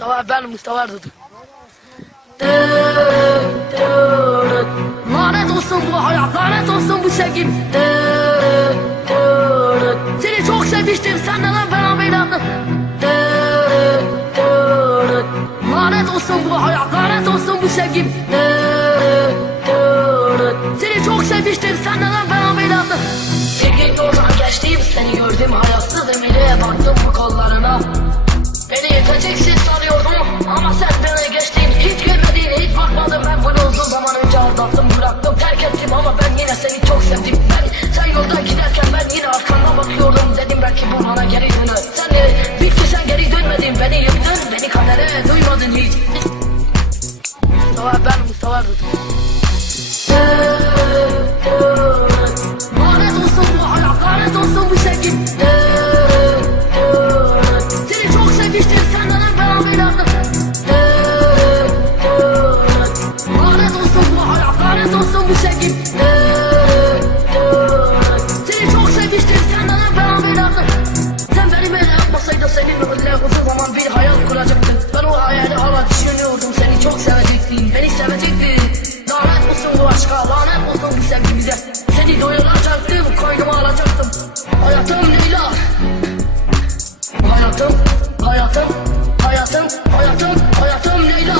Mustafa ben Mustafa Erdoğan. Lanet olsun bu hayat, lanet olsun bu sevgim. Seni çok sevmiştim, sen neden bana inandın? Lanet olsun bu hayat, lanet olsun bu sevgim. Seni çok sevmiştim, sen neden bana duymadın hiç Mustafa ben Mustafa Erdoğan Lanet olsun bu hayat, lanet olsun bu sevgim Seni çok sevmiştim, sen neden bana inandın? Lanet olsun bu hayat, lanet olsun bu sevgim Seni çok sevmiştim, sen neden bana inandın? Sen benim ele atmasaydın seninle uzun zaman bir hayal Olsun bu aşka, lanet olsun bu sevgimize Seni doyuracaktım, koynuma alacaktım. Hayatım Leyla Hayatım, hayatım, hayatım, hayatım, hayatım Leyla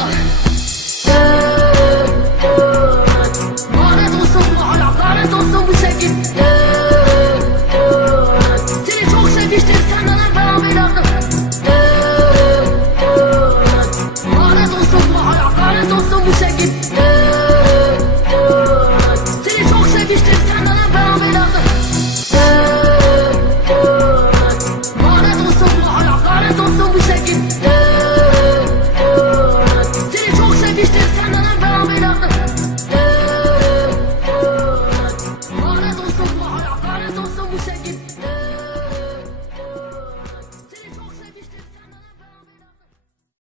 Lanet olsun bu hayat, lanet olsun bu sevgim Seni çok sevmiştim, sen neden Seni çok sevmiştim senden ben beni